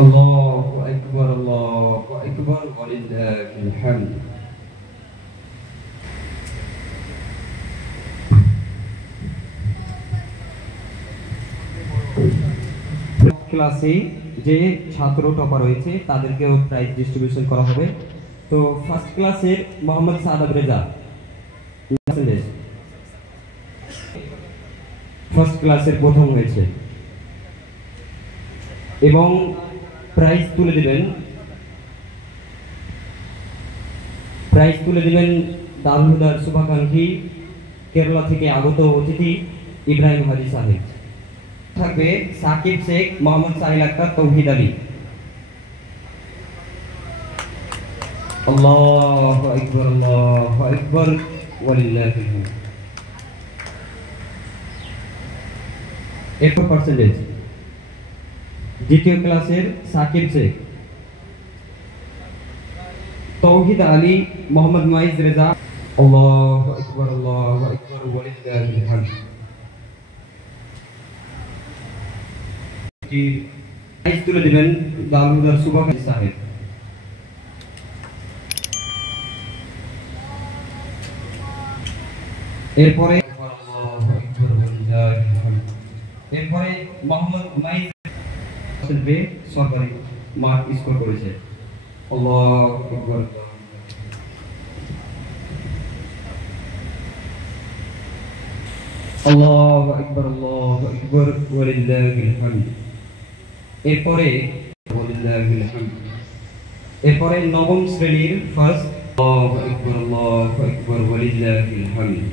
Allahu Akbar, Allahu Akbar, walillahil hamd. ক্লাসে যে ছাত্র টপার রয়েছে তাদেরকেও প্রাইজ ডিস্ট্রিবিউশন করা হবে। তো ফার্স্ট ক্লাসের মোহাম্মদ সাদাব রেজা ফার্স্ট ক্লাসের প্রথম হয়েছে এবং প্রাইজ তুলে দিবেন দারুল হুদার শুভাকাঙ্ক্ষী কেরালা থেকে আগত অতিথি ইব্রাহিম হাজি সাহেব। থাকবে সাকিব শেখ, মোহাম্মদ সাহিল আক্তার, তৌহিদ আলী। আল্লাহু আকবার, আল্লাহু আকবার, ওয়ালিল্লাহিল হামদ। এরপর পার্সেন্টেজ দ্বিতীয় ক্লাসের সাকিব শেখ, তৌহিদ আলী, মোহাম্মদ মাইজ রেজা। আল্লাহু আকবার, আল্লাহু আকবার, ওয়ালিল্লাহিল হামদ। প্রাইজ তুলে দিবেন দারুল হুদার শুভাকাঙ্ক্ষী সাহেব। এরপরে মোহাম্মদ মাইজ সরকারি মার্ক স্কোর করেছে। আল্লাহু আকবার, আল্লাহু আকবার, আল্লাহু আকবার, ওয়ালিল্লাহিল হামদ। এরপরে নবম শ্রেণীর ফার্স্ট। আল্লাহু আকবার, আল্লাহু আকবার, ওয়ালিল্লাহিল হামদ।